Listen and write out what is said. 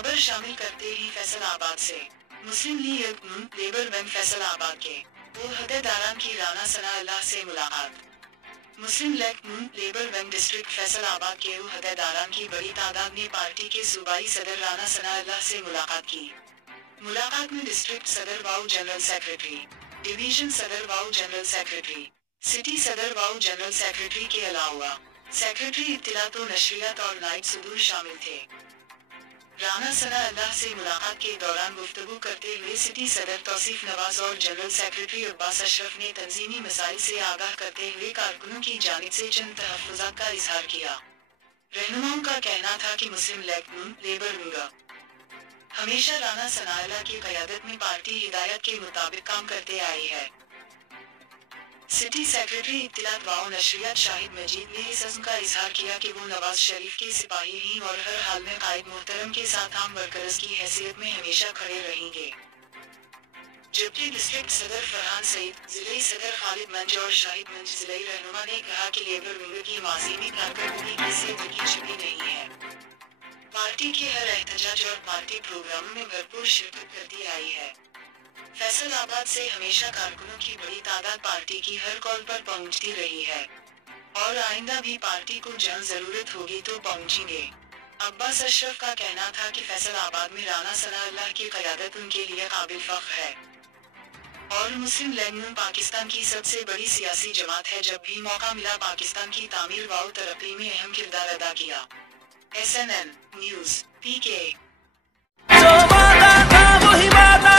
खबर शामिल करते ही फैसलाबाद से मुस्लिम लीग लेबर बैंक फैसलाबाद के अहदेदारान की राना सना अल्लाह से मुलाकात। Muslim League labour bank district Faisalabad के अहदेदारान की बड़ी तादाद ने पार्टी के सूबाई सदर राना सना अल्लाह से मुलाकात की। मुलाकात में डिस्ट्रिक्ट सदर वाउ जनरल सेक्रेटरी, डिवीजन सदर वाउ जनरल सेक्रेटरी, सिटी सदर वाउ जनरल सेक्रेटरी के अलावा सेक्रेटरी इत्तिलात व नशरियात और नाइट सुदूर शामिल थे। राना सना अल्लाह से मुलाकात के दौरान गुफ्तगू करते हुए सिटी सदर तौसीफ नवाज और जनरल सेक्रेटरी अब्बास अशरफ ने तंजीमी मसाइल से आगाह करते हुए कारकुनों की जानिब से चंद तहफ़्फ़ुज़ात का इजहार किया। रहनुमाओं का कहना था कि मुस्लिम लीग लेबर विंग हमेशा राना सना अल्लाह की क़यादत में पार्टी हिदायत के मुताबिक काम करते आई है। सिटी सेक्रेटरी इत्तिलात वाओ नशरियात शाहिद मजीद ने इस अज़्म का इजहार किया कि वो नवाज शरीफ के सिपाही हैं और हर हाल में कायद मोहतरम के साथ आम वर्कर्स की हैसियत में हमेशा खड़े रहेंगे। जबकि डिस्ट्रिक्ट सदर फरहान सईद, जिले सदर खालिद मंज और शाहिद मंज जिले रहनुमा ने कहा कि लेबर विंग की माजी में कारकर्दगी किसी की छिपी नहीं है। पार्टी के हर एहतजाज और पार्टी प्रोग्राम में भरपूर शिरकत करती आई है। फैसलाबाद से हमेशा कारकुनों की बड़ी तादाद पार्टी की हर कॉल पर पहुंचती रही है और आइंदा भी पार्टी को जहाँ जरूरत होगी तो पहुंचेंगे। अब्बास अशरफ का कहना था कि फैसलाबाद में राना सना अल्लाह की क़यादत उनके लिए काबिल फ़ख्र है और मुस्लिम लीग पाकिस्तान की सबसे बड़ी सियासी जमात है। जब भी मौका मिला पाकिस्तान की तामीर व तरक्की में अहम किरदार अदा किया। SNN news PK। जो वादा था वही वादा